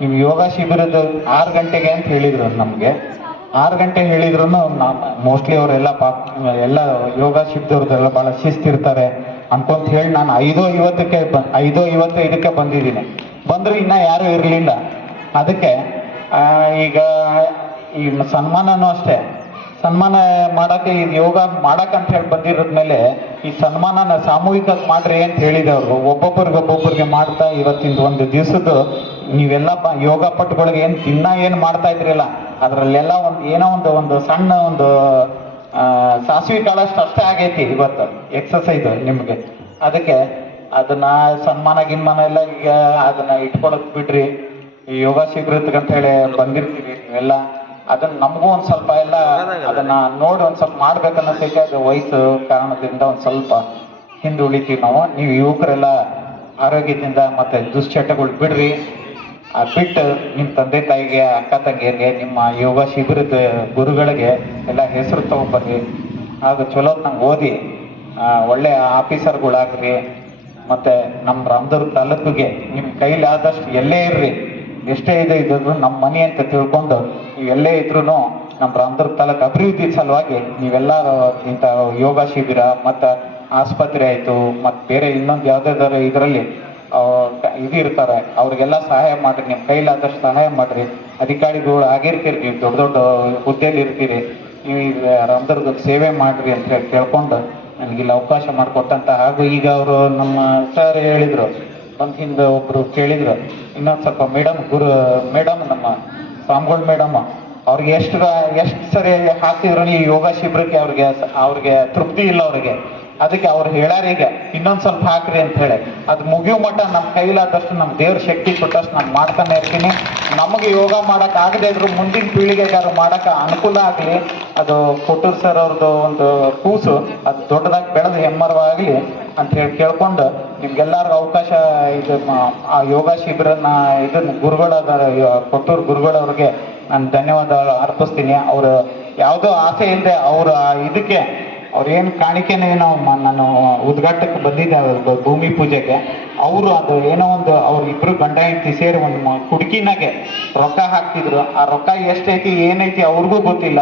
ನೀವು ಯೋಗ ಶಿಬಿರದ 6 ಗಂಟೆಗೆ ಅಂತ ಹೇಳಿದ್ರು ನಮಗೆ. 6 ಗಂಟೆ ಹೇಳಿದ್ರು ಮೋಸ್ಟ್ಲಿ ಅವರೆಲ್ಲ ಎಲ್ಲ ಯೋಗ ಶಿಬಿರದವ್ರದ್ದೆಲ್ಲ ಭಾಳ ಶಿಸ್ತಿರ್ತಾರೆ ಅನ್ಕೊಂತ ಹೇಳಿ ನಾನು 5:55 ಬಂದಿದ್ದೀನಿ. ಬಂದರೂ ಇನ್ನೂ ಯಾರೂ ಇರಲಿಲ್ಲ. ಅದಕ್ಕೆ ಈಗ ಈ ಸನ್ಮಾನನೂ ಅಷ್ಟೇ, ಸನ್ಮಾನ ಮಾಡೋಕ್ಕೆ ಈಗ ಯೋಗ ಮಾಡಕ್ಕಂತ ಹೇಳಿ ಬಂದಿರೋದ್ಮೇಲೆ ಈ ಸನ್ಮಾನನ ಸಾಮೂಹಿಕ ಮಾಡ್ರಿ ಅಂತ ಹೇಳಿದವರು ಒಬ್ಬೊಬ್ಬರಿಗೆ ಮಾಡ್ತಾ ಇವತ್ತಿಂದ ಒಂದು ದಿವಸದ್ದು ನೀವೆಲ್ಲ ಯೋಗ ಪಟ್ಟುಗಳಿಗೆ ಏನು ಮಾಡ್ತಾ ಇದ್ರಿಲ್ಲ ಅದರಲ್ಲೆಲ್ಲ ಏನೋ ಒಂದು ಸಣ್ಣ ಒಂದು ಸಾಸಿವೆ ಕಾಳಷ್ಟು ಅಷ್ಟೇ ಆಗೈತಿ ಇವತ್ತು ಎಕ್ಸಸೈಸ್ ನಿಮಗೆ. ಅದಕ್ಕೆ ಅದನ್ನ ಗಿನ್ಮಾನ ಎಲ್ಲ ಈಗ ಅದನ್ನ ಇಟ್ಕೊಳಕ್ ಬಿಡ್ರಿ. ಈ ಯೋಗ ಶಿಬಿರಕ್ಕೆ ಅಂತ ಹೇಳಿ ಬಂದಿರ್ತೀವಿ ನೀವೆಲ್ಲ, ಅದನ್ನ ನಮಗೂ ಒಂದ್ ಸ್ವಲ್ಪ ಎಲ್ಲ ಅದನ್ನ ನೋಡಿ ಒಂದ್ ಸ್ವಲ್ಪ ಮಾಡ್ಬೇಕನ್ನೋದಕ್ಕೆ ಅದು ವಯಸ್ಸು ಕಾರಣದಿಂದ ಒಂದ್ ಸ್ವಲ್ಪ ಹಿಂದೆ ಉಳಿತೀವಿ ನಾವು. ನೀವು ಯುವಕರೆಲ್ಲ ಆರೋಗ್ಯದಿಂದ ಮತ್ತೆ ದುಶ್ಚಟಗಳು ಬಿಡ್ರಿ. ಬಿಟ್ಟು ನಿಮ್ಮ ತಂದೆ ತಾಯಿಗೆ, ಅಕ್ಕ ತಂಗಿಯರಿಗೆ, ನಿಮ್ಮ ಯೋಗ ಶಿಬಿರದ ಗುರುಗಳಿಗೆ ಎಲ್ಲ ಹೆಸರು ತಗೊಂಡ್ಬರ್ರಿ. ಅದು ಚಲೋ ನಂಗೆ ಓದಿ ಒಳ್ಳೆ ಆಫೀಸರ್ಗಳಾಗ್ರಿ. ಮತ್ತೆ ನಮ್ಮ ರಾಮದುರ್ಗ ತಾಲೂಕಿಗೆ ನಿಮ್ಮ ಕೈಲಾದಷ್ಟು ಎಲ್ಲೇ ಇರ್ರಿ, ಎಷ್ಟೇ ಇದ್ರು ನಮ್ಮ ಮನೆ ಅಂತ ತಿಳ್ಕೊಂಡು ನೀವು ಎಲ್ಲೇ ಇದ್ರೂ ನಮ್ಮ ರಾಮದುರ್ಗ ತಾಲೂಕು ಅಭಿವೃದ್ಧಿ ಸಲುವಾಗಿ ನೀವೆಲ್ಲ ಇಂಥ ಯೋಗ ಶಿಬಿರ ಮತ್ತು ಆಸ್ಪತ್ರೆ ಆಯಿತು ಮತ್ತು ಬೇರೆ ಇನ್ನೊಂದು ಯಾವುದಾದ್ರು ಇದರಲ್ಲಿ ಇರ್ತಾರೆ ಅವ್ರಿಗೆಲ್ಲ ಸಹಾಯ ಮಾಡಿರಿ. ನಿಮ್ಮ ಕೈಲಾದಷ್ಟು ಸಹಾಯ ಮಾಡಿರಿ. ಅಧಿಕಾರಿಗಳು ಆಗಿರ್ತೀರಿ, ನೀವು ದೊಡ್ಡ ದೊಡ್ಡ ಹುದ್ದೆಯಲ್ಲಿ ಇರ್ತೀರಿ, ನೀವು ಈಗ ರಾಮದುರ್ಗಕ್ಕೆ ಸೇವೆ ಮಾಡಿರಿ ಅಂತ ಹೇಳಿ ಕೇಳ್ಕೊಂಡು ನನಗಿಲ್ಲಿ ಅವಕಾಶ ಮಾಡಿಕೊಟ್ಟಂತ. ಹಾಗೂ ಈಗ ಅವರು ನಮ್ಮ ಸರ್ ಹೇಳಿದರು, ಒಂದು ಹಿಂದೆ ಒಬ್ಬರು ಕೇಳಿದರು, ಇನ್ನೊಂದು ಸ್ವಲ್ಪ ಮೇಡಮ್ ನಮ್ಮ ಸ್ವಾಮಿಗಳು ಮೇಡಮ್ ಅವ್ರಿಗೆ ಎಷ್ಟು ಸರಿ ಹಾಕ್ತಿದ್ರು ಈ ಯೋಗ ಶಿಬಿರಕ್ಕೆ ಅವ್ರಿಗೆ ತೃಪ್ತಿ ಇಲ್ಲ ಅವ್ರಿಗೆ. ಅದಕ್ಕೆ ಅವ್ರು ಹೇಳ್ಯಾರ ಈಗ ಇನ್ನೊಂದು ಸ್ವಲ್ಪ ಹಾಕ್ರಿ ಅಂತ ಹೇಳಿ. ಅದು ಮುಗಿಯೋ ಮಟ್ಟ ನಮ್ಮ ಕೈಲಾದಷ್ಟು ನಮ್ಮ ದೇವ್ರ ಶಕ್ತಿ ಕೊಟ್ಟಷ್ಟು ನಾನು ಮಾಡ್ತಾನೆ ಇರ್ತೀನಿ. ನಮಗೆ ಯೋಗ ಮಾಡಕ್ ಆಗದೆ ಇದ್ರು ಮುಂದಿನ ಪೀಳಿಗೆಗಾರು ಮಾಡಕ್ ಅನುಕೂಲ ಆಗಲಿ. ಅದು ಕೊಟ್ಟೂರು ಸರ್ ಅವ್ರದ್ದು ಒಂದು ಕೂಸು ಅದು ದೊಡ್ಡದಾಗಿ ಬೆಳೆದು ಹೆಮ್ಮರವಾಗಲಿ ಅಂತ ಹೇಳಿ ಕೇಳ್ಕೊಂಡು ನಿಮ್ಗೆಲ್ಲರಿಗೂ ಅವಕಾಶ ಇದು ಆ ಯೋಗ ಶಿಬಿರನ ಇದನ್ನ ಗುರುಗಳಾದ ಕೊಟ್ಟೂರು ಗುರುಗಳವ್ರಿಗೆ ನಾನು ಧನ್ಯವಾದ ಅರ್ಪಿಸ್ತೀನಿ. ಅವರು ಯಾವುದೋ ಆಸೆ ಇಲ್ಲದೆ ಅವರ ಇದಕ್ಕೆ ಅವ್ರೇನು ಕಾಣಿಕೆನೇ ನಾನು ಉದ್ಘಾಟಕ್ಕೆ ಬಂದಿದ್ದೆ ಭೂಮಿ ಪೂಜೆಗೆ. ಅವರು ಅದು ಏನೋ ಒಂದು ಅವ್ರ ಇಬ್ರು ಗಂಡ ಹೆಂಡತಿ ಸೇರಿ ಒಂದು ಕುಡುಕಿನಾಗೆ ರೊಕ್ಕ ಹಾಕ್ತಿದ್ರು. ಆ ರೊಕ್ಕ ಎಷ್ಟೈತಿ ಏನೈತಿ ಅವ್ರಿಗೂ ಗೊತ್ತಿಲ್ಲ.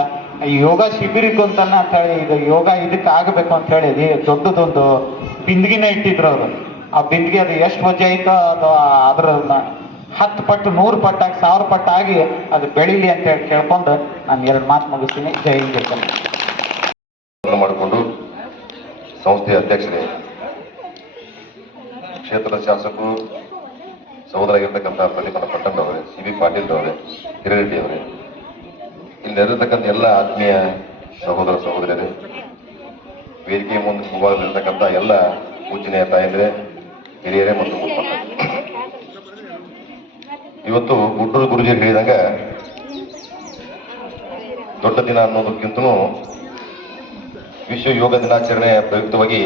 ಈ ಯೋಗ ಶಿಬಿರಕ್ಕೆ ಅಂತಾನೆ ಅಂತ ಹೇಳಿ ಇದು ಯೋಗ ಇದಕ್ಕೆ ಆಗಬೇಕು ಅಂತ ಹೇಳಿ ದೊಡ್ಡದೊಂದು ಬಿಂದಿಗೆನೇ ಇಟ್ಟಿದ್ರು ಅವರು. ಆ ಬಿಂದಿಗೆ ಅದು ಎಷ್ಟು ವಜೆ ಆಯ್ತೋ ಅದು ಅದ್ರ 10 ಪಟ್ಟು 100 ಪಟ್ಟಾಗಿ 1000 ಪಟ್ಟಾಗಿ ಅದು ಬೆಳೀಲಿ ಅಂತ ಹೇಳಿ ಕೇಳ್ಕೊಂಡು ನಾನು 2 ಮಾತು ಮುಗಿಸ್ತೀನಿ. ಜೈ ಹಿಂದ್. ಮಾಡಿಕೊಂಡು ಸಂಸ್ಥೆಯ ಅಧ್ಯಕ್ಷರೇ, ಕ್ಷೇತ್ರದ ಶಾಸಕರು ಸಹೋದರಾಗಿರ್ತಕ್ಕಂಥ ಪ್ರದೀಪನ ಪಟ್ಟಣ್ ಅವರೇ, ಸಿ ಬಿ ಪಾಟೀಲ್ ಅವರೇ, ಹಿರೇರೆಡ್ಡಿ ಅವರೇ, ಇಲ್ಲಿ ನೆರೆದಿರ್ತಕ್ಕಂಥ ಎಲ್ಲ ಆತ್ಮೀಯ ಸಹೋದರ ಸಹೋದರಿಯರೇ, ವೇದಿಕೆ ಮುಂದಿರ್ತಕ್ಕಂಥ ಎಲ್ಲ ಪೂಜನೀಯ ತಾಯಂದ್ರೆ, ಹಿರಿಯರೇ ಮತ್ತು ಇವತ್ತು ಗುಡ್ಡೂರು ಗುರುಜಿ ಹೇಳಿದಂಗ ದೊಡ್ಡ ದಿನ ಅನ್ನೋದಕ್ಕಿಂತಲೂ ವಿಶ್ವ ಯೋಗ ದಿನಾಚರಣೆಯ ಪ್ರಯುಕ್ತವಾಗಿ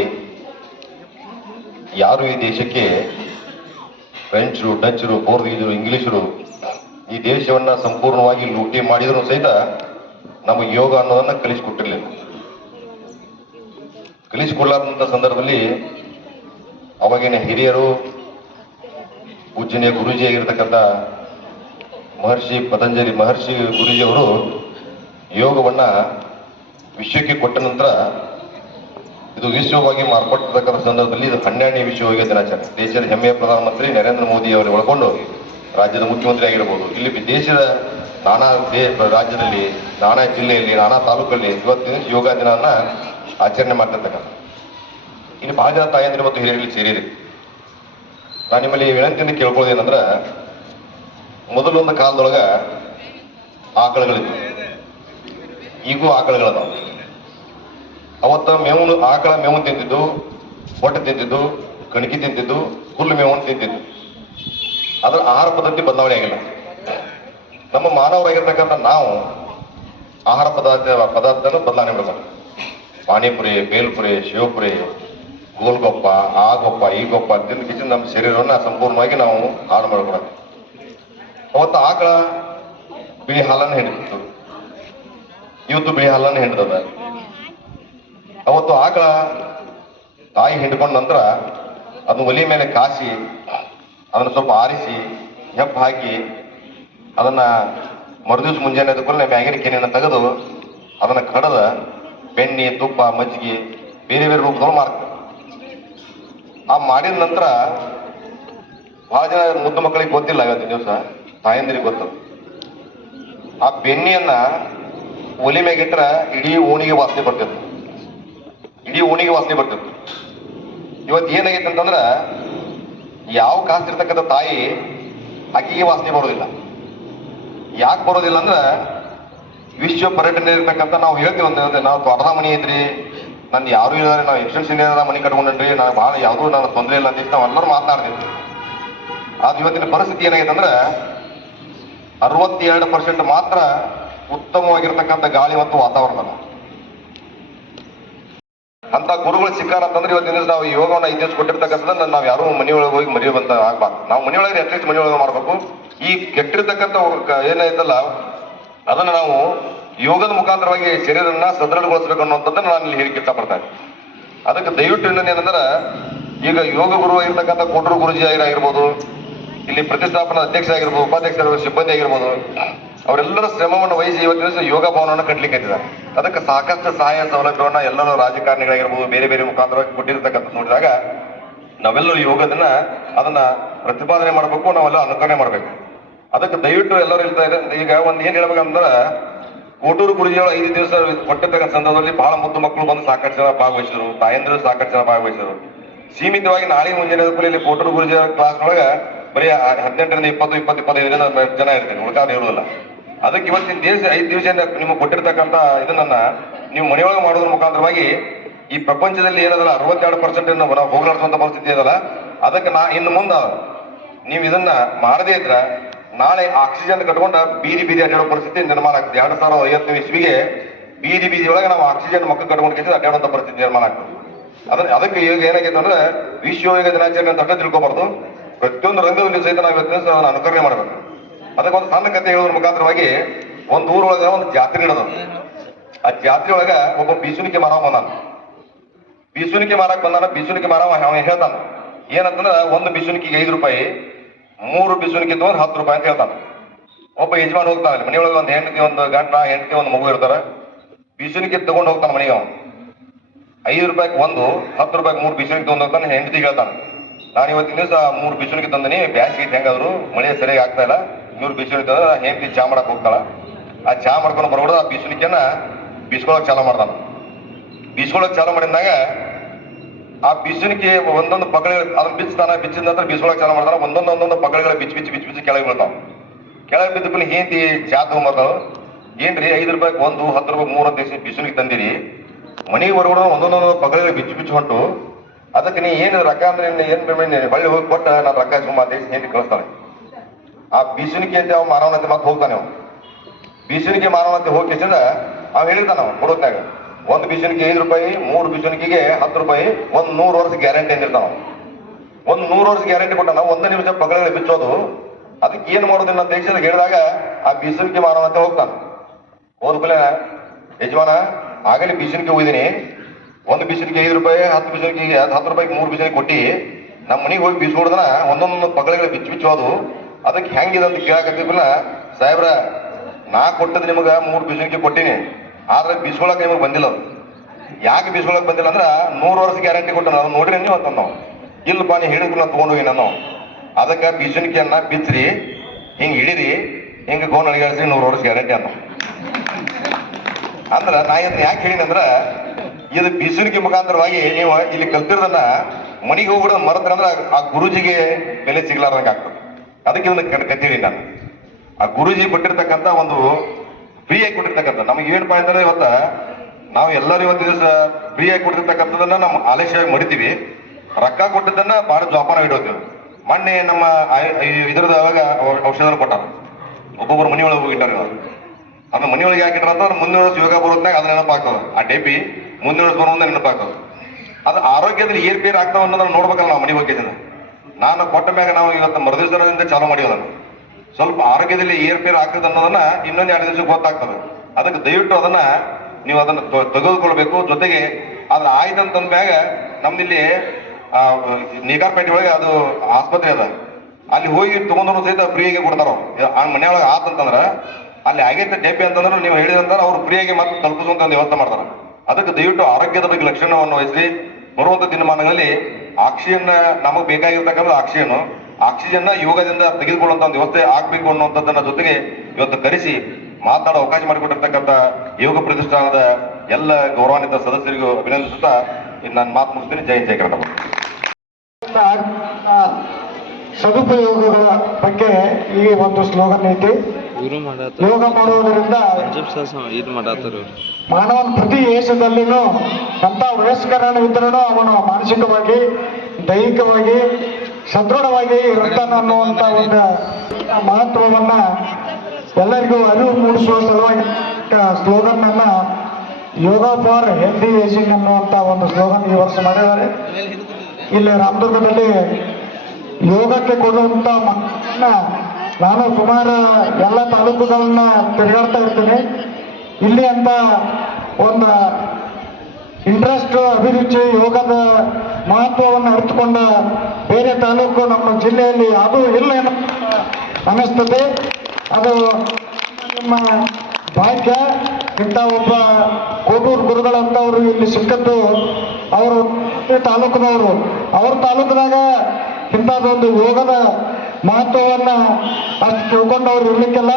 ಯಾರು ಈ ದೇಶಕ್ಕೆ ಫ್ರೆಂಚರು, ಡಚ್ಚರು, ಪೋರ್ಚುಗೀಸರು, ಇಂಗ್ಲಿಷರು ಈ ದೇಶವನ್ನ ಸಂಪೂರ್ಣವಾಗಿ ಲೂಟಿ ಮಾಡಿದರೂ ಸಹಿತ ನಮಗೆ ಯೋಗ ಅನ್ನೋದನ್ನ ಕಲಿಸಿಕೊಟ್ಟಿರಲಿಲ್ಲ. ಕಲಿಸಿಕೊಳ್ಳಾದಂಥ ಸಂದರ್ಭದಲ್ಲಿ ಅವಾಗಿನ ಹಿರಿಯರು, ಪೂಜನೀಯ ಗುರೂಜಿ ಆಗಿರ್ತಕ್ಕಂಥ ಪತಂಜಲಿ ಮಹರ್ಷಿ ಗುರೂಜಿಯವರು ಯೋಗವನ್ನ ವಿಶ್ವಕ್ಕೆ ಕೊಟ್ಟ ನಂತರ ಇದು ವಿಶ್ವವಾಗಿ ಮಾರ್ಪಟ್ಟಿರ್ತಕ್ಕಂಥ ಸಂದರ್ಭದಲ್ಲಿ ಇದು 12ನೇ ವಿಶ್ವ ಯೋಗ ದಿನಾಚರಣೆ. ದೇಶದ ಹೆಮ್ಮೆಯ ಪ್ರಧಾನಮಂತ್ರಿ ನರೇಂದ್ರ ಮೋದಿ ಅವರು ಒಳಗೊಂಡು ರಾಜ್ಯದ ಮುಖ್ಯಮಂತ್ರಿ ಆಗಿರಬಹುದು, ಇಲ್ಲಿ ದೇಶದ ನಾನಾ ರಾಜ್ಯದಲ್ಲಿ, ನಾನಾ ಜಿಲ್ಲೆಯಲ್ಲಿ, ನಾನಾ ತಾಲೂಕಲ್ಲಿ ಇವತ್ತಿನ ಯೋಗ ದಿನವನ್ನ ಆಚರಣೆ ಮಾಡ್ತಿರ್ತಕ್ಕಂಥ ಇಲ್ಲಿ ಬಹಳ ಜನ ತಾಯಂದಿರು ಮತ್ತು ಹಿರಿಯರಲ್ಲಿ ಸೇರಿರಿ. ನಾನು ನಿಮ್ಮಲ್ಲಿ ವಿನಂತಿಯಿಂದ ಕೇಳ್ಕೊಳ್ಳೋದೇನಂದ್ರ, ಮೊದಲೊಂದು ಕಾಲದೊಳಗ ಆಕಳಗಳಿದ್ವು, ಈಗೂ ಆಕಳಗಳದಾವ. ಅವತ್ತ ಆಕಳ ಮೇವು ತಿಂತಿದ್ದು, ಹೊಟ್ಟೆ ತಿಂತಿದ್ದು, ಕಣಕಿ ತಿಂತಿದ್ದು, ಹುಲ್ಲು ಮೇವನ್ನು ತಿಂತಿದ್ದು. ಅದರ ಆಹಾರ ಪದ್ಧತಿ ಬದಲಾವಣೆ ಆಗಿಲ್ಲ. ನಮ್ಮ ಮಾನವರಾಗಿರ್ತಕ್ಕಂಥ ನಾವು ಆಹಾರ ಪದಾರ್ಥನ ಬದಲಾವಣೆ ಮಾಡಬೇಕು. ಪಾನಿಪುರಿ, ಬೇಲ್ಪುರಿ, ಶಿವಪುರಿ, ಗೋಲ್ಗೊಪ್ಪ, ಆ ಗೊಪ್ಪ, ಈ ಗೊಪ್ಪ ತಿಂದು ಕಿಚಿನ ನಮ್ಮ ಶರೀರವನ್ನ ಸಂಪೂರ್ಣವಾಗಿ ನಾವು ಹಾಳು ಮಾಡ್ಕೊಡೋದು. ಅವತ್ತು ಆಕಳ ಬಿಳಿ ಹಾಲನ್ನು ಹಿಂಡಿತ್ತು, ಇವತ್ತು ಬಿಳಿ ಹಾಲನ್ನು ಹಿಂಡ್ತದ. ಅವತ್ತು ಆಕಳ ತಾಯಿ ಹಿಂಡ್ಕೊಂಡ ನಂತರ ಅದನ್ನ ಒಲಿ ಮೇಲೆ ಕಾಸಿ ಅದನ್ನು ಸ್ವಲ್ಪ ಆರಿಸಿ ಹೆಪ್ಪು ಹಾಕಿ ಅದನ್ನ ಮರುದಿವ್ಸ ಮುಂಜಾನೆ ಎದ್ದ ಕೂಡಲೇ ಮ್ಯಾಗಿನ ಕೆನೆಯನ್ನು ತೆಗೆದು ಅದನ್ನ ಕಡದ ಬೆಣ್ಣೆ ತುಪ್ಪ ಮಜ್ಜಿಗೆ ಬೇರೆ ಬೇರೆ ರೂಪದೊಳಗೆ ಮಾಡ್ತಾರೆ. ಆ ಮಾಡಿದ ನಂತರ ಬಹಳ ಜನ ಮುದ್ದು ಮಕ್ಕಳಿಗೆ ಗೊತ್ತಿಲ್ಲ, ಇವತ್ತಿನ ದಿವಸ ತಾಯಂದಿರಿಗೆ ಗೊತ್ತು. ಆ ಬೆಣ್ಣೆಯನ್ನ ಒಲಿ ಮ್ಯಾಗಿಟ್ರ ಇಡೀ ಓಣಿಗೆ ವಾಸನೆ ಬರ್ತಿತ್ತು, ಇಡೀ ಓಣಿಗೆ ವಾಸನೆ ಬರ್ತಿತ್ತು. ಇವತ್ತು ಏನಾಗೈತೆ ಅಂತಂದ್ರ ಯಾವ ಕಾಸಿರ್ತಕ್ಕಂಥ ತಾಯಿ ಆಕೆಗೆ ವಾಸನೆ ಬರೋದಿಲ್ಲ. ಯಾಕೆ ಬರೋದಿಲ್ಲ ಅಂದ್ರ ವಿಶ್ವ ಪರ್ಯಟನೆ ಇರ್ತಕ್ಕಂಥ ನಾವು ಹೇಳ್ತೀವಿ ಅಂತ, ನಾವು ದೊಡ್ಡದ ಮನಿ ಐತ್ರಿ, ನನ್ ಯಾರು ಇದ್ದಾರೆ, ನಾವು ಎಕ್ಸ್ಟೆನ್ಷನ್ ಮನಿ ಕಟ್ಕೊಂಡ್ರಿ, ನಾನು ಭಾಳ ಯಾವ್ದು ನಾನು ತೊಂದರೆ ಇಲ್ಲ ಅಂತ ನಾವು ಎಲ್ಲರೂ ಮಾತನಾಡ್ತೀವಿ. ಆದ್ರೆ ಇವತ್ತಿನ ಪರಿಸ್ಥಿತಿ ಏನಾಗೈತೆ ಅಂದ್ರೆ 62% ಮಾತ್ರ ಉತ್ತಮವಾಗಿರ್ತಕ್ಕಂಥ ಗಾಳಿ ಮತ್ತು ವಾತಾವರಣ. ಅಂತ ಗುರುಗಳು ಸಿಕ್ಕಾರ ಅಂತಂದ್ರೆ ಇವತ್ತಿನ ದಿವಸ ನಾವು ಯೋಗವನ್ನು 5 ದಿವಸ ಕೊಟ್ಟಿರ್ತಕ್ಕಂಥದ್ದು ನಾವು ಯಾರು ಮನೆಯೊಳಗೆ ಹೋಗಿ ಮರೆಯುವಂತ ಆಗ್ಬಾರ್ದು. ನಾವು ಮನೆಯೊಳಗೆ ಅಟ್ಲೀಸ್ಟ್ ಮನೆಯೊಳಗೆ ಮಾಡ್ಬೇಕು. ಈ ಕೆಟ್ಟಿರ್ತಕ್ಕಂಥ ಏನಾಯ್ತಲ್ಲ ಅದನ್ನ ನಾವು ಯೋಗದ ಮುಖಾಂತರವಾಗಿ ಶರೀರನ್ನ ಸದೃಢಗೊಳಿಸ್ಬೇಕು ಅನ್ನುವಂಥದ್ದನ್ನ ನಾನು ಇಲ್ಲಿ ಹೇಳಿಕೆ ಇಷ್ಟಪಡ್ತೇನೆ. ಅದಕ್ಕೆ ದಯವಿಟ್ಟು ಏನಂದ್ರೆ ಈಗ ಯೋಗ ಗುರು ಆಗಿರ್ತಕ್ಕಂಥ ಕೋಟೂರು ಗುರುಜಿ ಆಗಿರ್ಬೋದು, ಇಲ್ಲಿ ಪ್ರತಿಷ್ಠಾಪನಾ ಅಧ್ಯಕ್ಷ ಆಗಿರ್ಬೋದು, ಉಪಾಧ್ಯಕ್ಷ ಸಿಬ್ಬಂದಿ ಆಗಿರ್ಬೋದು, ಅವರೆಲ್ಲರ ಶ್ರಮವನ್ನು ವಹಿಸಿ ಇವತ್ತಿನ ದಿವಸ ಯೋಗ ಭವನವನ್ನು ಕಟ್ಲಿಕ್ಕೆ ಇದ್ದಾರೆ. ಅದಕ್ಕೆ ಸಾಕಷ್ಟು ಸಹಾಯ ಸೌಲಭ್ಯವನ್ನ ಎಲ್ಲರೂ ರಾಜಕಾರಣಿಗಳಾಗಿರ್ಬೋದು ಬೇರೆ ಬೇರೆ ಮುಖಾಂತರವಾಗಿ ಕೊಟ್ಟಿರ್ತಕ್ಕಂಥ ನೋಡಿದಾಗ ನಾವೆಲ್ಲರೂ ಯೋಗದನ್ನ ಅದನ್ನ ಪ್ರತಿಪಾದನೆ ಮಾಡಬೇಕು, ನಾವೆಲ್ಲ ಅನುಕರಣೆ ಮಾಡಬೇಕು. ಅದಕ್ಕೆ ದಯವಿಟ್ಟು ಎಲ್ಲರೂ ಹೇಳ್ತಾ ಇದೆ. ಈಗ ಒಂದ್ ಏನ್ ಹೇಳ್ಬೇಕಂದ್ರ ಕೋಟೂರು ಗುರುಜಿಗಳು 5 ದಿವಸ ಕೊಟ್ಟಿರ್ತಕ್ಕಂಥ ಸಂದರ್ಭದಲ್ಲಿ ಬಹಳ ಮುದ್ದು ಮಕ್ಕಳು ಬಂದು ಸಾಕಷ್ಟು ಜನ ಭಾಗವಹಿಸಿದ್ರು, ತಾಯಂದಿರು ಸಾಕಷ್ಟು ಜನ ಭಾಗವಹಿಸಿದ್ರು. ಸೀಮಿತವಾಗಿ ನಾಳೆ ಮುಂಜಾನೆ ಇಲ್ಲಿ ಕೋಟೂರು ಗುರುಜಿ ಕ್ಲಾಸ್ ಒಳಗ ಬರೀ 18ರಿಂದ 25 ಜನ ಇರ್ತೀನಿ, ಉಳ್ಕಾದ ಹೇಳುದಿಲ್ಲ. ಅದಕ್ಕೆ ಇವತ್ತಿನ 5 ದಿವಸ ನಿಮಗೆ ಕೊಟ್ಟಿರ್ತಕ್ಕಂಥ ಇದನ್ನ ನೀವು ಮನೆಯೊಳಗೆ ಮಾಡೋದ್ರ ಮುಖಾಂತರವಾಗಿ ಈ ಪ್ರಪಂಚದಲ್ಲಿ ಏನದಲ್ಲ 62% ನಾವು ಹೋಗ್ಲಾಡಿಸುವಂತ ಪರಿಸ್ಥಿತಿ ಇದಲ್ಲ. ಅದಕ್ಕೆ ಇನ್ನು ಮುಂದೆ ನೀವು ಇದನ್ನ ಮಾಡದೇ ಇದ್ರ ನಾಳೆ ಆಕ್ಸಿಜನ್ ಕಟ್ಕೊಂಡ ಬೀದಿ ಬೀದಿ ಅಡ್ಡಾಡೋ ಪರಿಸ್ಥಿತಿ ನಿರ್ಮಾಣ ಆಗ್ತದೆ. 2050 ಇಸ್ವಿಗೆ ಬೀದಿ ಬೀದಿ ಒಳಗೆ ನಾವು ಆಕ್ಸಿಜನ್ ಮಕ್ಕ ಕಟ್ಕೊಂಡು ಅಡ್ಡಾಡುವಂತ ಪರಿಸ್ಥಿತಿ ನಿರ್ಮಾಣ ಆಗ್ತದೆ. ಅದಕ್ಕೆ ಈಗ ಏನಾಗೈತೆ ಅಂದ್ರೆ ವಿಶ್ವ ಯೋಗ ದಿನಾಚರಣೆ ಅಂತ ತಿಳ್ಕೊಬಾರ್ದು. ಪ್ರತಿಯೊಂದು ರಂಗದಲ್ಲಿ ಸಹಿತ ನಾವು ಇವತ್ತಿನ ಅದನ್ನ ಅನುಕರಣೆ ಮಾಡಬೇಕು. ಅದಕ್ಕೆ ಒಂದು ಸಣ್ಣ ಕಥೆ ಹೇಳೋದ್ರ ಮುಖಾಂತರವಾಗಿ ಒಂದು ಊರೊಳಗ ಒಂದು ಜಾತ್ರೆ ನಡೆದ. ಆ ಜಾತ್ರೆ ಒಳಗ ಒಬ್ಬ ಬೀಸುಣಿಕೆ ಮಾರವ ಬಂದಾನ. ಬೀಸುಣಿಕೆ ಮಾರಕ್ ಬಂದಾನ. ಬೀಸುಣಿಕೆ ಮಾರವ ಅವ ಹೇಳ್ತಾನ ಏನಂತಂದ್ರ ಒಂದು ಬೀಸುಣಿಕೆಗೆ 5 ರೂಪಾಯಿ, 3 ಬೀಸುಣಿಕೆ ತಗೊಂಡ್ 10 ರೂಪಾಯಿ ಅಂತ ಹೇಳ್ತಾನ. ಒಬ್ಬ ಯಜಮಾನ್ ಹೋಗ್ತಾನೆ ಮನೆಯೊಳಗೆ ಒಂದು ಹೆಂಡತಿ, ಒಂದು ಗಂಡ, ಹೆಂಡತಿ, ಒಂದು ಮಗು ಇರ್ತಾರ. ಬೀಸುಣಿಕೆ ತಗೊಂಡ್ ಹೋಗ್ತಾನ ಮನೆಗೆ. 5 ರೂಪಾಯಿಗೆ 1, 10 ರೂಪಾಯಿಗೆ 3 ಬೀಸುಣಿಕೆ ತಗೊಂಡ್ ಹೋಗ್ತಾನೆ. ಹೆಂಡತಿ ಹೇಳ್ತಾನ, ನಾನು ಇವತ್ತಿನ ದಿವಸ 3 ಬೀಸುಣಿಕೆ ತಂದನಿ, ಬ್ಯಾಸಿಗೆ ಹೆಂಗಾದ್ರು ಮಳೆ ಸರಿಯಾಗಿ ಆಗ್ತಾ ಇಲ್ಲ, 3 ಬೀಸುಣಿಕೆ ತಂದ್ರೆ ಹೆಂಡತಿ ಚಾ ಮಾಡಕ್ ಹೋಗ್ತಾಳ. ಆ ಚಾ ಮಾಡ್ಕೊಂಡು ಬರ್ಬಿಡೋದು ಆ ಬೀಸುಣಿಕೆಯನ್ನ ಬೀಸ್ಕೊಳಕ್ ಚಾಲು ಮಾಡ್ತಾನ. ಬೀಸ್ಕೊಳಕ್ ಚಾಲು ಮಾಡಿದಾಗ ಆ ಬೀಸುಣಿಕೆ ಒಂದೊಂದು ಪಕ್ಕಳಿಗಳು ಅದನ್ನ ಬಿಚ್ತಾನ. ಬಿಚ್ಚಿದ ನಂತರ ಬೀಸ್ಕೊಳಕ್ ಚಾಲು ಮಾಡ್ತಾನ. ಒಂದೊಂದು ಪಕ್ಕಳಿಗಳ ಬಿಚ್ಚಿ ಕೆಳಗೆ ಬೀಳ್ತಾವ. ಕೆಳಗೆ ಬಿದ್ದಕ್ಕೂ ಹೆಂಡತಿ ಚಾ ತಗೊಂಡ್ಬರ್ತಾಳು. ಏನ್ರಿ 5 ರೂಪಾಯಿಗೆ 1, 10 ರೂಪಾಯಿ 3 ಅಂತ ಬೀಸುಣಿಕೆ ತಂದಿರಿ, ಮನೆಗೆ ಹೊರಗಡೆ ಒಂದೊಂದೊಂದು ಪಕ್ಕಳಿಗಳ ಬಿಚ್ಚಿ ಹೊಂಟು, ಅದಕ್ಕೆ ನೀ ಏನು ರೊಕ್ಕ ಅಂದ್ರೆ ಏನ್ ಹೊಳ್ಳಿ ಹೋಗಿ ಕೊಟ್ಟ ನಾನು ರೊಕ್ಕ ಸುಮ್ಮ ದೇಶ ಹೆಂಡತಿ ಕಳಿಸ್ತಾನೆ. ಆ ಬೀಸುಣಿಕೆ ಅಂತ ಅವ್ ಮಾರವನಂತೆ ಮತ್ತೆ ಹೋಗ್ತಾನೆ. ಅವ್ ಬೀಸುಣಿಕೆ ಮಾರವನಂತೆ ಹೋಗಿ ಅವ್ ಹೇಳಿರ್ತಾನ ಅವ್ ಕೊಡೋತ್ನಾಗ 1 ಬೀಸುಣಿಕೆ 5 ರೂಪಾಯಿ, 3 ಬೀಸುಣಿಕೆಗೆ 10 ರೂಪಾಯಿ, 100 ವರ್ಷ ಗ್ಯಾರಂಟಿ ಅಂದಿರ್ತಾವ. 100 ವರ್ಷ ಗ್ಯಾರಂಟಿ ಕೊಟ್ಟಾನ. 1 ನಿಮಿಷ ಪಕ್ಕಳಿಗಳ ಬಿಚ್ಚೋದು. ಅದಕ್ಕೆ ಏನ್ ಮಾಡೋದಿಲ್ಲ ಅಂತ ಹೇಳಿದಾಗ ಆ ಬೀಸುಣಿಕೆ ಮಾರವನಂತೆ ಹೋಗ್ತಾನ. ಹೋದ್ಕೂಲೆ ಯಜಮಾನ ಆಗಲಿ ಬೀಸುಣಿಕೆ ಹೋಗಿದ್ದೀನಿ, 1 ಬೀಸುಣಿಕೆ 5 ರೂಪಾಯಿ, 10 ಬೀಸುಣಿಕೆಗೆ 10 ರೂಪಾಯಿಗೆ 3 ಬೀಸುಣಿಕೆ ಕೊಟ್ಟಿ ನಮ್ಮ ಮನೆಗೆ ಹೋಗಿ ಬೀಸ್ಕೊಡ್ದನ ಒಂದೊಂದು ಪಕ್ಕಳಿಗಳ ಬಿಚ್ಚೋದು. ಅದಕ್ಕೆ ಹೆಂಗಿದೆ ಅಂತ ಕೇಳಾಕತ್ತಿಲ್ಲ. ಸಾಹೇಬ್ರ ನಾ ಕೊಟ್ಟದ್ ನಿಮಗ 3 ಬೀಸುಣಿಕೆ ಕೊಟ್ಟಿನಿ, ಆದ್ರೆ ಬೀಸ್ಕೊಳಕ್ ನಿಮಗೆ ಬಂದಿಲ್ಲ. ಯಾಕೆ ಬೀಸ್ಕೊಳಕ್ ಬಂದಿಲ್ಲ ಅಂದ್ರ 100 ವರ್ಷ ಗ್ಯಾರಂಟಿ ಕೊಟ್ಟ ನಾವು ನೋಡ್ರಿ ನೀವು ಅಂತ ನಾವು ಇಲ್ಲಪ್ಪ ನೀ ಹೇಳಿದ್ರು ನಾವು ತಗೊಂಡೋಗಿ ನಾನು. ಅದಕ್ಕೆ ಬೀಸುಣಿಕೆಯನ್ನ ಬಿಚ್ಚ್ರಿ, ಹಿಂಗ್ ಹಿಡೀರಿ, ಹಿಂಗ ಗೋನ್ ಅಳಿಗಾಡಿಸಿ 100 ವರ್ಷ ಗ್ಯಾರಂಟಿ ಅಂತ. ಅಂದ್ರ ನಾ ಇದನ್ನ ಯಾಕೆ ಹೇಳಿನಿ ಅಂದ್ರ ಇದು ಬೀಸುಣಿಕೆ ಮುಖಾಂತರವಾಗಿ ನೀವು ಇಲ್ಲಿ ಕಲ್ತಿರೋದನ್ನ ಮನೆಗೆ ಹೋಗ್ಬಿಡೋದು ಮರತ್ರ ಅಂದ್ರೆ ಆ ಗುರುಜಿಗೆ ಬೆಲೆ ಸಿಗ್ಲಾರ್ದಂಗ ಆಗ್ತದೆ. ಅದಕ್ಕೆ ಒಂದು ಕತ್ತೀರಿ ನಾನು. ಆ ಗುರುಜಿ ಕೊಟ್ಟಿರ್ತಕ್ಕಂಥ ಒಂದು ಫ್ರೀಯಾಗಿ ಕೊಟ್ಟಿರ್ತಕ್ಕಂಥ ನಮಗೆ ಏನಪ್ಪಾ ಅಂದ್ರೆ ಇವತ್ತ ನಾವು ಎಲ್ಲರೂ ಇವತ್ತು ದಿವಸ ಫ್ರೀಯಾಗಿ ಕೊಟ್ಟಿರ್ತಕ್ಕಂಥದನ್ನ ನಾವು ಆಲಸ್ಯವಾಗಿ ಮಡಿತೀವಿ. ರೊಕ್ಕ ಕೊಟ್ಟಿದ್ದನ್ನ ಬಹಳ ಜೋಪಾನ ಇಡೋತೀವಿ. ಮೊನ್ನೆ ನಮ್ಮ ಇದ್ರದ ಔಷಧ ಕೊಟ್ಟಾರ. ಒಬ್ಬೊಬ್ಬರು ಮನೆಯೊಳಗೆ ಹೋಗಿಟ್ಟಾರ. ಅದನ್ನ ಮನೆಯೊಳಗೆ ಹಾಕಿಟ್ರ ಅಂತ ಮುಂದಿನ ವರ್ಷ ಯೋಗ ಬರೋದ್ನಾಗ ಅದ್ರ ನೆನಪಾಗ್ತದ. ಆ ಡೇಪಿ ಮುಂದಿನ ವರ್ಷ ಬರೋ ಮುಂದೆ ನೆನಪಾಗ್ತದ. ಅದು ಆರೋಗ್ಯದಲ್ಲಿ ಏರ್ಪೇರ್ ಆಗ್ತಾವ ಅನ್ನೋದನ್ನ ನೋಡ್ಬೇಕಲ್ಲ ನಾವು ಮನೆ ಬಗ್ಗೆ. ನಾನು ಕೊಟ್ಟ ಮ್ಯಾಗ ನಾವು ಇವತ್ತು ಮರುದಿವಸದಿಂದ ಚಾಲು ಮಾಡಿಯೋದನ್ನು ಸ್ವಲ್ಪ ಆರೋಗ್ಯದಲ್ಲಿ ಏರ್ಪೇರ್ ಆಗ್ತದೆ ಅನ್ನೋದನ್ನ ಇನ್ನೊಂದು 2 ದಿವಸಕ್ಕೆ ಗೊತ್ತಾಗ್ತದೆ. ಅದಕ್ಕೆ ದಯವಿಟ್ಟು ಅದನ್ನ ನೀವು ಅದನ್ನ ತೆಗೆದುಕೊಳ್ಬೇಕು. ಜೊತೆಗೆ ಅದ್ರ ಆಯ್ತಂತಂದ ಮ್ಯಾಗ ನಮ್ದಿಲ್ಲಿ ನೇಕಾರ್ಪೇಟೆ ಒಳಗೆ ಅದು ಆಸ್ಪತ್ರೆ ಅದ. ಅಲ್ಲಿ ಹೋಗಿ ತಗೊಂಡ್ರು ಸಹಿತ ಫ್ರೀಯಾಗಿ ಕೊಡ್ತಾರ ಆ ಮನೆಯೊಳಗೆ ಆತಂತಂದ್ರ ಅಲ್ಲಿ ಆಗೈತೆ ಡೆಬ್ಬಿ ಅಂತಂದ್ರೆ ನೀವು ಹೇಳಿದಂತ ಅವ್ರು ಫ್ರೀಯಾಗಿ ಮತ್ತೆ ತಲುಪಿಸುವಂತ ವ್ಯವಸ್ಥೆ ಮಾಡ್ತಾರ. ಅದಕ್ಕೆ ದಯವಿಟ್ಟು ಆರೋಗ್ಯದ ಬಗ್ಗೆ ಲಕ್ಷಣವನ್ನು ವಹಿಸಿ ಬರುವಂತ ದಿನಮಾನಗಳಲ್ಲಿ ಆಕ್ಸಿಜನ್ ನಮಗೆ ಬೇಕಾಗಿರ್ತಕ್ಕಂಥ ಆಕ್ಸಿಜನ್ ಯೋಗದಿಂದ ತೆಗೆದುಕೊಳ್ಳುವಂತ ಒಂದು ವ್ಯವಸ್ಥೆ ಆಗ್ಬೇಕು ಅನ್ನುವಂಥದ್ದನ್ನ ಜೊತೆಗೆ ಇವತ್ತು ಕರೆಸಿ ಮಾತನಾಡೋ ಅವಕಾಶ ಮಾಡಿಕೊಟ್ಟಿರ್ತಕ್ಕಂಥ ಯೋಗ ಪ್ರತಿಷ್ಠಾನದ ಎಲ್ಲ ಗೌರವಾನ್ವಿತ ಸದಸ್ಯರಿಗೂ ಅಭಿನಂದಿಸುತ್ತಾ ಇನ್ನು ನಾನು ಮಾತು ಮುಗಿಸ್ತೀನಿ. ಜೈ ಜೈ ಕರ್ನಾಟಕ. ಸದುಪಯೋಗಗಳ ಬಗ್ಗೆ ಈ ಒಂದು ಸ್ಲೋಗನ್ ಐತಿ. ಯೋಗ ಮಾಡುವುದರಿಂದ ಮಾನವನ ಪ್ರತಿ ದೇಶದಲ್ಲಿನೂ ಅಂತ ವಯಸ್ಕರನಿದ್ರೂ ಅವನು ಮಾನಸಿಕವಾಗಿ ದೈಹಿಕವಾಗಿ ಸದೃಢವಾಗಿ ಇರ್ತಾನೆ ಅನ್ನುವಂಥ ಒಂದು ಮಹತ್ವವನ್ನ ಎಲ್ಲರಿಗೂ ಅರಿವು ಮೂಡಿಸುವ ಸಲುವಾಗಿ ಸ್ಲೋಗನ್ ಅನ್ನ ಯೋಗ ಫಾರ್ ಹೆಲ್ದಿ ಏಜಿಂಗ್ ಅನ್ನುವಂಥ ಒಂದು ಸ್ಲೋಗನ್ ಈ ವರ್ಷ ಮಾಡಿದ್ದಾರೆ. ಇಲ್ಲಿ ರಾಮದುರ್ಗದಲ್ಲಿ ಯೋಗಕ್ಕೆ ಕೊಡುವಂತ ನಾನು ಸುಮಾರು ಎಲ್ಲ ತಾಲೂಕುಗಳನ್ನ ತಿರುಗಾಡ್ತಾ ಇರ್ತೀನಿ. ಇಲ್ಲಿ ಅಂತ ಒಂದು ಇಂಟ್ರೆಸ್ಟ್ ಅಭಿರುಚಿ ಯೋಗದ ಮಹತ್ವವನ್ನು ಅರಿತುಕೊಂಡ ಬೇರೆ ತಾಲೂಕು ನಮ್ಮ ಜಿಲ್ಲೆಯಲ್ಲಿ ಅದು ಇಲ್ಲ ಅನ್ನಿಸ್ತದೆ. ಅದು ನಿಮ್ಮ ಭಾಗ್ಯ. ಇಂಥ ಒಬ್ಬ ಕೋಟೂರು ಗುರುಗಳಂತವರು ಇಲ್ಲಿ ಸಿಕ್ಕದ್ದು ಅವರು ತಾಲೂಕಿನವರು. ಅವ್ರ ತಾಲೂಕಿನಾಗ ಇಂಥದ್ದೊಂದು ಯೋಗದ ಮಹತ್ವವನ್ನ ಅಷ್ಟು ತಿಳ್ಕೊಂಡವ್ರು ಇರ್ಲಿಕ್ಕೆಲ್ಲ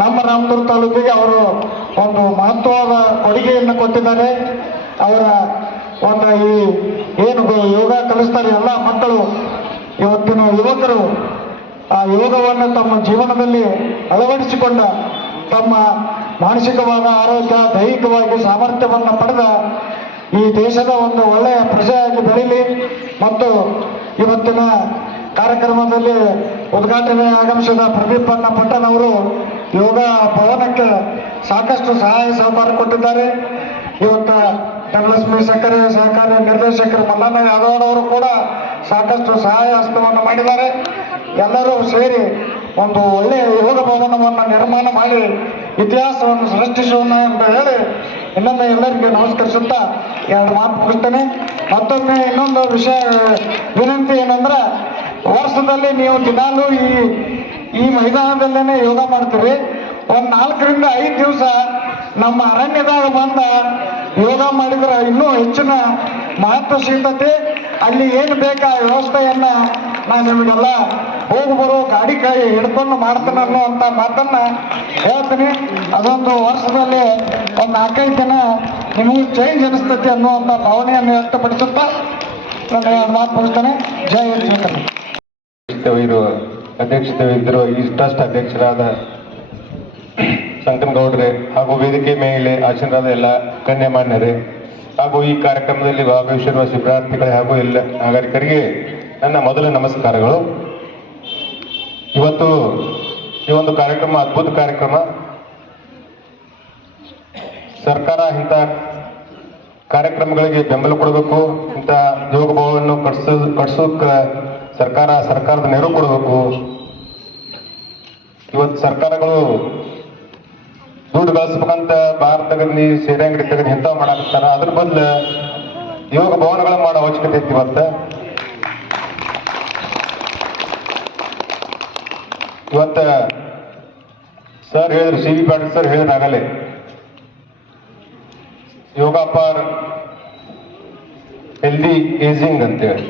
ನಮ್ಮ ರಾಮದುರ್ಗ ತಾಲೂಕಿಗೆ ಅವರು ಒಂದು ಮಹತ್ವದ ಕೊಡುಗೆಯನ್ನು ಕೊಟ್ಟಿದ್ದಾರೆ. ಅವರ ಒಂದು ಈ ಏನು ಯೋಗ ಕಲಿಸ್ತಾರೆ ಎಲ್ಲ ಮಕ್ಕಳು ಇವತ್ತಿನ ಯುವಕರು ಆ ಯೋಗವನ್ನು ತಮ್ಮ ಜೀವನದಲ್ಲಿ ಅಳವಡಿಸಿಕೊಂಡ ತಮ್ಮ ಮಾನಸಿಕವಾದ ಆರೋಗ್ಯ ದೈಹಿಕವಾಗಿ ಸಾಮರ್ಥ್ಯವನ್ನು ಪಡೆದ ಈ ದೇಶದ ಒಂದು ಒಳ್ಳೆಯ ಪ್ರಜೆಯಾಗಿ ಬೆಳೀಲಿ. ಮತ್ತು ಇವತ್ತಿನ ಕಾರ್ಯಕ್ರಮದಲ್ಲಿ ಉದ್ಘಾಟನೆ ಆಗಮಿಸಿದ ಪ್ರದೀಪ್ ಅಣ್ಣ ಪಟ್ಟಣ್ ಅವರು ಯೋಗ ಭವನಕ್ಕೆ ಸಾಕಷ್ಟು ಸಹಾಯ ಸಹಕಾರ ಕೊಟ್ಟಿದ್ದಾರೆ. ಇವತ್ತು ಧನಲಕ್ಷ್ಮಿ ಸಕ್ಕರೆ ಸಹಕಾರಿ ನಿರ್ದೇಶಕರು ಮಲ್ಲಣ್ಣ ಯಾದವ್ ಅವರು ಕೂಡ ಸಾಕಷ್ಟು ಸಹಾಯ ಹಸ್ತವನ್ನು ಮಾಡಿದ್ದಾರೆ. ಎಲ್ಲರೂ ಸೇರಿ ಒಂದು ಒಳ್ಳೆಯ ಯೋಗ ಭವನವನ್ನು ನಿರ್ಮಾಣ ಮಾಡಿ ಇತಿಹಾಸವನ್ನು ಸೃಷ್ಟಿಸೋಣ ಅಂತ ಹೇಳಿ ಇನ್ನೊಮ್ಮೆ ಎಲ್ಲರಿಗೂ ನಮಸ್ಕರಿಸುತ್ತಾ ಎರಡು ಮಾತು ಮುಗಿಸ್ತೇನೆ. ಮತ್ತೊಮ್ಮೆ ಇನ್ನೊಂದು ವಿಷಯ ವಿನಂತಿ ಏನಂದ್ರೆ, ವರ್ಷದಲ್ಲಿ ನೀವು ದಿನಾಲೂ ಈ ಮೈದಾನದಲ್ಲೇನೆ ಯೋಗ ಮಾಡ್ತೀರಿ. ಒಂದು 4 ರಿಂದ 5 ದಿವಸ ನಮ್ಮ ಅರಣ್ಯದಾಗ ಬಂದ ಯೋಗ ಮಾಡಿದ್ರೆ ಇನ್ನೂ ಹೆಚ್ಚಿನ ಮಹತ್ವ ಸಿಗ್ತತಿ. ಅಲ್ಲಿ ಏನು ಬೇಕಾ ವ್ಯವಸ್ಥೆಯನ್ನ ನಾನು ನಿಮಗೆಲ್ಲ ಹೋಗಿ ಬರೋ ಗಾಡಿ ಕೈ ಹಿಡ್ಕೊಂಡು ಮಾಡ್ತೇನೆ ಅನ್ನುವಂಥ ಮಾತನ್ನ ಹೇಳ್ತೀನಿ. ಅದೊಂದು ವರ್ಷದಲ್ಲಿ ಒಂದು 4-5 ದಿನ ನಿಮಗೂ ಚೇಂಜ್ ಅನಿಸ್ತತಿ ಅನ್ನುವಂಥ ಭಾವನೆಯನ್ನು ವ್ಯಕ್ತಪಡಿಸುತ್ತಾ ನನ್ನ ಮಾತು ಮುಗಿಸ್ತೇನೆ. ಜೈ ಹಿಂದ್. ಅಧ್ಯಕ್ಷತೆ ವಹಿಸಿರುವ ಈ ಟ್ರಸ್ಟ್ ಅಧ್ಯಕ್ಷರಾದ ಸಂಕನಗೌಡ್ರೆ ಹಾಗೂ ವೇದಿಕೆ ಮೇಲೆ ಆಸೀನರಾದ ಎಲ್ಲ ಗಣ್ಯಮಾನ್ಯರೇ ಹಾಗೂ ಈ ಕಾರ್ಯಕ್ರಮದಲ್ಲಿ ಭಾಗವಹಿಸಿರುವ ಶಿಬಿರಾರ್ಥಿಗಳೇ ಹಾಗೂ ಎಲ್ಲ ನಾಗರಿಕರಿಗೆ ನನ್ನ ಮೊದಲ ನಮಸ್ಕಾರಗಳು. ಇವತ್ತು ಈ ಒಂದು ಕಾರ್ಯಕ್ರಮ ಅದ್ಭುತ ಕಾರ್ಯಕ್ರಮ. ಸರ್ಕಾರ ಇಂಥ ಕಾರ್ಯಕ್ರಮಗಳಿಗೆ ಬೆಂಬಲ ಕೊಡಬೇಕು. ಇಂಥ ಯೋಗ ಭವನವನ್ನು ಕಟ್ಸೋಕೆ ಸರ್ಕಾರದ ನೆರವು ಕೊಡಬೇಕು. ಇವತ್ತು ಸರ್ಕಾರಗಳು ದುಡ್ಡು ಗಳಿಸ್ಬೇಕಂತ ಬಾರ್ ತಗದಿ ಸೇರೆ ಅಂಗಡಿ ತಗದಿ ಇಂಥವು ಮಾಡಾಕತ್ತಾರ. ಅದ್ರ ಬದಲು ಯೋಗ ಭವನಗಳ ಮಾಡೋ ಅವಶ್ಯಕತೆ ಐತಿ. ಇವತ್ತ ಸರ್ ಹೇಳಿದ್ರು, ಸಿ ವಿ ಪಾಟೀಲ್ ಸರ್ ಹೇಳಿದಾಗಲೇ ಯೋಗ ಫಾರ್ ಹೆಲ್ದಿ ಏಜಿಂಗ್ ಅಂತೇಳಿ.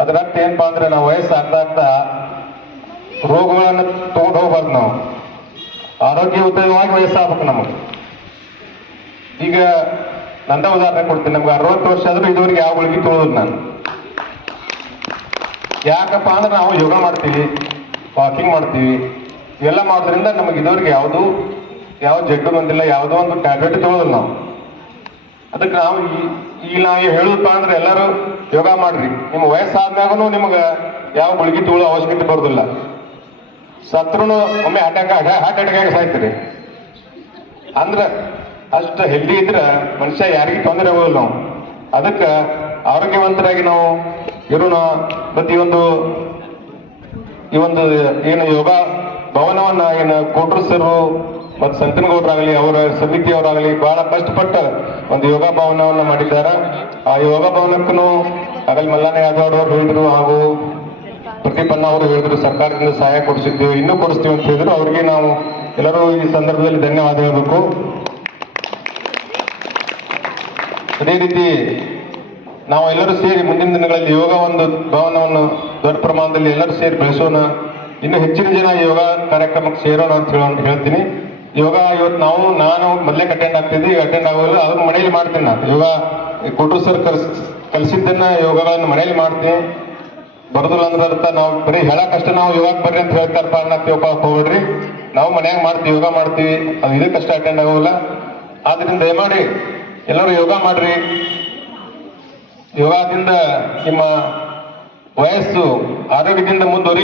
ಅದರ ಅರ್ಥ ಏನಪ್ಪಾ ಅಂದ್ರೆ ನಾವು ವಯಸ್ಸಾಗ್ತಾ ರೋಗಗಳನ್ನು ತಗೊಂಡು ಹೋಗ್ಬಾರ್ದು. ನಾವು ಆರೋಗ್ಯಯುತವಾಗಿ ವಯಸ್ಸಾಗಬೇಕು ನಮಗೆ. ಈಗ ನಂದ ಉದಾಹರಣೆ ಕೊಡ್ತೀನಿ. ನಮ್ಗೆ 60 ವರ್ಷ ಆದ್ರೂ ಇದುವರೆಗೆ ಯಾವ ಗುಳಿಗೆ ತೊಗೊಳೋದು ನಾನು. ಯಾಕಪ್ಪ ಅಂದ್ರೆ ನಾವು ಯೋಗ ಮಾಡ್ತೀವಿ, ವಾಕಿಂಗ್ ಮಾಡ್ತೀವಿ, ಇವೆಲ್ಲ ಮಾಡೋದ್ರಿಂದ ನಮಗೆ ಇದುವರೆಗೆ ಯಾವ ಜಡ್ಡು ಬಂದಿಲ್ಲ, ಯಾವುದೋ ಒಂದು ಟ್ಯಾಬ್ಲೆಟ್ ತೊಗೊಳೋದಿಲ್ಲ ನಾವು. ಅದಕ್ಕೆ ನಾವು ಈಗ ನಾವು ಹೇಳುದಪ್ಪ ಅಂದ್ರೆ ಎಲ್ಲರೂ ಯೋಗ ಮಾಡ್ರಿ. ನಿಮ್ಮ ವಯಸ್ಸಾದ್ಮ್ಯಾಗೂ ನಿಮ್ಗೆ ಯಾವ ಗುಳಿಗೆ ತೊಗೊಳ್ಳೋ ಅವಶ್ಯಕತೆ ಬರೋದಿಲ್ಲ. ಸತ್ರೂ ಒಮ್ಮೆ ಹಾರ್ಟ್ ಅಟ್ಯಾಕ್ ಆಗಿ ಸಾಯ್ತೀರಿ. ಅಂದ್ರೆ ಅಷ್ಟು ಹೆಲ್ದಿ ಇದ್ರೆ ಮನುಷ್ಯ ಯಾರಿಗೂ ತೊಂದರೆ ಆಗೋದಿಲ್ಲ ನಾವು. ಅದಕ್ಕೆ ಆರೋಗ್ಯವಂತರಾಗಿ ನಾವು ಇರೋಣ. ಪ್ರತಿಯೊಂದು ಈ ಒಂದು ಏನು ಯೋಗ ಭವನವನ್ನ ಏನು ಕೋಟ್ರು ಸರು ಮತ್ತು ಸಂತನಗೌಡರಾಗಲಿ ಅವರ ಸಮಿತಿಯವರಾಗಲಿ ಬಹಳ ಕಷ್ಟಪಟ್ಟ ಒಂದು ಯೋಗ ಭವನವನ್ನ ಮಾಡಿದ್ದಾರೆ. ಆ ಯೋಗ ಭವನಕ್ಕೂ ಆಗಲಿ ಮಲ್ಲಣ್ಣ ಯಾದವ್ ಅವರು ಹೇಳಿದ್ರು ಹಾಗೂ ಪ್ರತಿಪನ್ನ ಅವರು ಹೇಳಿದ್ರು ಸರ್ಕಾರದಿಂದ ಸಹಾಯ ಕೊಡಿಸಿದ್ದೇವೆ, ಇನ್ನೂ ಕೊಡಿಸ್ತೀವಿ ಅಂತ ಹೇಳಿದ್ರು. ಅವರಿಗೆ ನಾವು ಎಲ್ಲರೂ ಈ ಸಂದರ್ಭದಲ್ಲಿ ಧನ್ಯವಾದ ಹೇಳಬೇಕು. ಅದೇ ರೀತಿ ನಾವು ಎಲ್ಲರೂ ಸೇರಿ ಮುಂದಿನ ದಿನಗಳಲ್ಲಿ ಯೋಗ ಒಂದು ಭವನವನ್ನು ದೊಡ್ಡ ಪ್ರಮಾಣದಲ್ಲಿ ಎಲ್ಲರೂ ಸೇರಿ ಬೆಳೆಸೋಣ, ಇನ್ನು ಹೆಚ್ಚಿನ ಜನ ಯೋಗ ಕಾರ್ಯಕ್ರಮಕ್ಕೆ ಸೇರೋಣ ಅಂತ ಹೇಳ್ತೀನಿ. ಯೋಗ ಇವತ್ತು ನಾನು ಮೊದಲೇ ಅಟೆಂಡ್ ಆಗ್ತಿದ್ದೆ, ಈಗ ಅಟೆಂಡ್ ಆಗೋಲ್ಲ, ಅದನ್ನ ಮನೇಲಿ ಮಾಡ್ತೀನಿ. ನಾನು ಯೋಗ ಕೊಟ್ಟರು ಸರ್ ಕಲಿಸಿದ್ದನ್ನ ಯೋಗಗಳನ್ನು ಮನೇಲಿ ಮಾಡ್ತೀನಿ. ಬರೋದಿಲ್ಲ ಅಂದ್ರೆ ಅರ್ಥ ನಾವು ಬರೀ ಹೇಳಕ್ಕಷ್ಟೇ ನಾವು ಯೋಗಕ್ಕೆ ಬರ್ರಿ ಅಂತ ಹೇಳ್ತಾರಪ್ಪ ಅನ್ನತ್ತೀವಪ್ಪ ಹೋಗ್ಬಿಡ್ರಿ. ನಾವು ಮನ್ಯಾಗ ಮಾಡ್ತೀವಿ, ಯೋಗ ಮಾಡ್ತೀವಿ, ಅದು ಇದಕ್ಕಷ್ಟೇ ಅಟೆಂಡ್ ಆಗೋಲ್ಲ. ಆದ್ರಿಂದ ದಯಮಾಡಿ ಎಲ್ಲರೂ ಯೋಗ ಮಾಡ್ರಿ. ಯೋಗದಿಂದ ನಿಮ್ಮ ವಯಸ್ಸು ಆರೋಗ್ಯದಿಂದ ಮುಂದುವರಿ